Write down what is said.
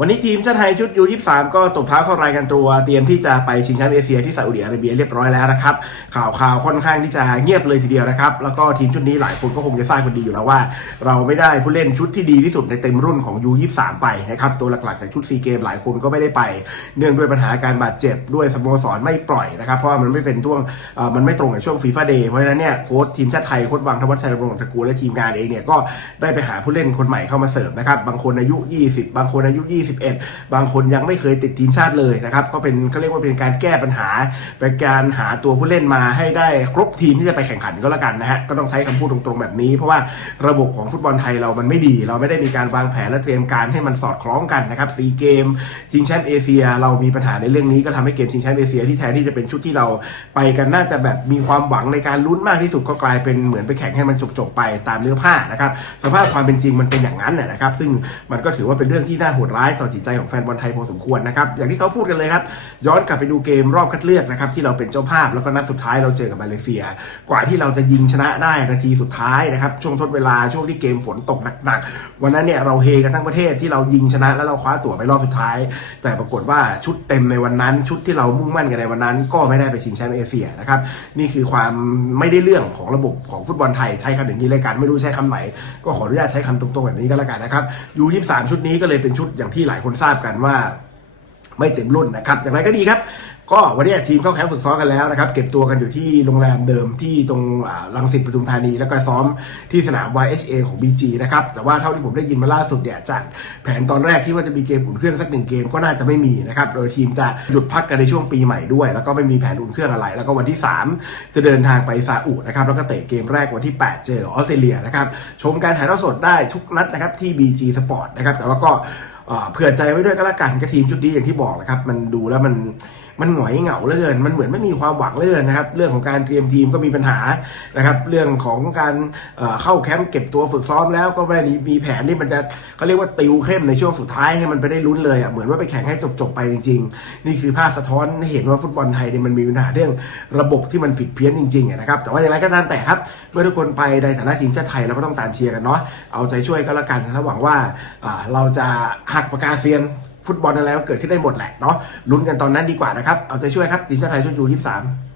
วันนี้ทีมชาติไทยชุดยู23ก็ตบเท้าเข้ารายการตัวเตรียมที่จะไปชิงแชมป์เอเชียที่ซาอุดิอาระเบียเรียบร้อยแล้วนะครับ ข่าวข่าวค่อนข้างที่จะเงียบเลยทีเดียวนะครับ แล้วก็ทีมชุดนี้หลายคนก็คงจะทราบกันดีอยู่แล้วว่า เราไม่ได้ผู้เล่นชุดที่ดีที่สุดในเต็มรุ่นของยู23ไปนะครับ ตัวหลักๆจากชุดซีเกมหลายคนก็ไม่ได้ไป เนื่องด้วยปัญหาการบาดเจ็บด้วยสโมสรไม่ปล่อยนะครับเพราะว่ามันไม่เป็นช่วงมันไม่ตรงกับช่วงฟีฟ่าเดย์เพราะฉะนั้นเนี่ยโค้ชทีมชาติไทยโค้ชวังธวัชชัยรงค์ตระกูลและทีมงานเองเนี่ยก็ได้ไปหาผู้เล่นคนใหม่เข้ามาเสริมนะครับบางคนอายุ 20 บางคนอายุ21 บางคนยังไม่เคยติดทีมชาติเลยนะครับก็เป็นเขาเรียกว่าเป็นการแก้ปัญหาเป็นการหาตัวผู้เล่นมาให้ได้ครบทีมที่จะไปแข่งขันก็แล้วกันนะฮะก็ต้องใช้คำพูดตรงๆแบบนี้ เพราะว่าระบบของฟุตบอลไทยเรามันไม่ดี เราไม่ได้มีการวางแผนและเตรียมการให้มันสอดคล้องกันนะครับซีเกมชิงแชมป์เอเชีย เรามีปัญหาในเรื่องนี้ก็ทำให้เกมชิงแชมป์เอเชียที่แทนที่จะเป็นชุดที่เราไปกันน่าจะแบบมีความหวังในการลุ้นมากที่สุดก็กลายเป็นเหมือนไปแข่งให้มันจบๆไปตามเนื้อผ้านะครับสภาพความเป็นจริงมันเป็นอย่างนั้นนะนะครับซึ่งมันก็ถือว่าเป็นเรื่องที่น่าโหดร้ายต่อจิตใจของแฟนบอลไทยพอสมควรนะครับอย่างที่เขาพูดกันเลยครับย้อนกลับไปดูเกมรอบคัดเลือกนะครับที่เราเป็นเจ้าภาพแล้วก็นัดสุดท้ายเราเจอกับมาเลเซีย กว่าที่เราจะยิงชนะได้นาทีสุดท้ายนะครับช่วงทดเวลาช่วงที่เกมฝนตกหนักๆวันนั้นเนี่ยเราเฮกันทั้งประเทศที่เรายิงชนะแล้วเราคว้าตั๋วไปรอบสุดท้าย แต่ปรากฏว่าชุดเต็มในวันนั้น ชุดที่เรามุ่งมั่นกันในวันนั้น ก็ไม่ได้ไปชิงแชมป์เอเชียนะครับนี่คือความไม่ได้เรื่องของระบบของฟุตบอลไทยใช้คำอย่างนี้เลยกันไม่รู้ใช้คำไหนก็ขออนุญาตใช้คำตรงๆแบบนี้ก็แล้วกันนะครับยูยี่สามชุดนี้ก็เลยเป็นชุดอย่างที่หลายคนทราบกันว่าไม่เต็มรุ่นนะครับอย่างไรก็ดีครับ ก็วันนี้ทีมเข้าแคมป์ฝึกซ้อมกันแล้วนะครับ เก็บตัวกันอยู่ที่โรงแรมเดิมที่ตรงอ่ารังสิตปทุมธานี แล้วก็ซ้อมที่สนาม YHA ของ BG นะครับ แต่ว่าเท่าที่ผมได้ยินมาล่าสุดเนี่ยจากแผนตอนแรกที่ว่าจะมีเกมอุ่นเครื่องสักหนึ่งเกมก็น่าจะไม่มีนะครับ โดยทีมจะหยุดพักกันในช่วงปีใหม่ด้วย แล้วก็ไม่มีแผนอุ่นเครื่องอะไร แล้วก็วันที่ 3 จะเดินทางไปซาอุนะครับแล้วก็เตะเกมแรกวันที่ 8 เจอออสเตรเลียนะครับชมการถ่ายทอดสดได้ทุกนัดนะครับที่ BG Sport นะครับแต่ว่าก็ เผื่อใจไว้ด้วยก็แล้วกันก็ทีมชุดนี้อย่างที่บอกนะครับ มันดูแล้วมัน มันหงอยเหงาเหลือเกิน มันเหมือนไม่มีความหวังเหลือเกินนะครับ เรื่องของการเตรียมทีมก็มีปัญหานะครับ เรื่องของการเเข้าแคมป์เก็บตัวฝึกซ้อมแล้วก็ไม่ได้มีแผนที่มันจะเขาเรียกว่าติวเข้มในช่วงสุดท้ายให้มันไปได้ลุ้นเลยอะเหมือนว่าไปแข่งให้จบๆไปจริง ๆ นี่คือภาพสะท้อนเห็นว่าฟุตบอลไทยเนี่ยมันมีปัญหาเรื่องระบบที่มันผิดเพี้ยนจริงๆนะครับแต่ว่าอย่างไรก็ตามแต่ครับเมื่อทุกคนไปในฐานะทีมชาติไทยเราก็ต้องตามเชียร์กันเนาะเอาใจช่วยก็แล้วกันและหวังว่าอ่าเราจะหักปากกาเซียน ฟุตบอลอะไรก็เกิดขึ้นได้หมดแหละเนาะลุ้นกันตอนนั้นดีกว่านะครับ เอาใจช่วยครับทีมชาติไทยชุดยู23